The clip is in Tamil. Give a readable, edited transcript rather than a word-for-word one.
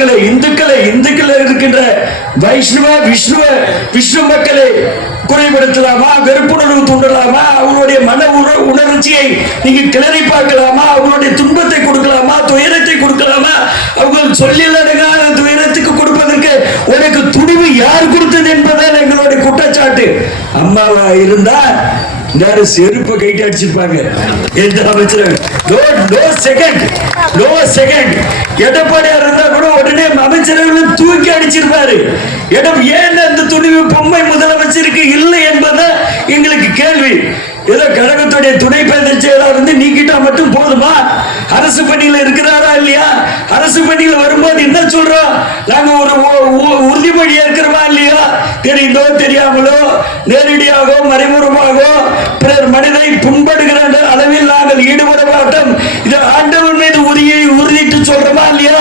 மக்களை, இந்துக்களை இருக்கின்ற வைஷ்ணவ விஷ்ணு மக்களை குறைபடுத்தலாமா? வெறுப்புணர்வு தூண்டலாமா? அவங்களுடைய மன உணர்ச்சியை நீங்க கிளறி பார்க்கலாமா? அவங்களுடைய துன்பத்தை கொடுக்கலாமா? துயரத்தை கொடுக்கலாமா? அவங்க சொல்லிலடங்காத துயரத்துக்கு கொடுப்பதற்கு உனக்கு துணிவு யார் கொடுத்தது என்பதுதான் எங்களுடைய குற்றச்சாட்டு. அம்மாவா இருந்தா செருப்பை கைட்டு அடிச்சிருப்பாங்க. எந்த அமைச்சர் எடப்பாடியார் இருந்தா கூட உடனே அமைச்சர்கள் தூக்கி அடிச்சிருப்பாரு. ஏன் அந்த துணிவு பொம்மை முதலமைச்சருக்கு இல்லை என்பது எங்களுக்கு கேள்வி. ஏதோ கழகத்துடைய துணை பொதுச் செயலாளர் வந்து நீக்கிட்டா மட்டும் போதுமா? அரசு பணியில இருக்கிறாரா இல்லையா? அரசு பணியில வரும்போது என்ன சொல்றோம்? நாங்க ஒரு உறுதிமொழி ஏற்கிறோமா இல்லையா? தெரிந்தோ தெரியாமலோ நேரடியாகவோ மறைமுகமாகவோ பிறர் மனிதை புண்படுகிற அளவில் நாங்கள் ஈடுபட மாட்டோம். இது ஆண்டவன் மீது உறுதிட்டு சொல்றோமா இல்லையா?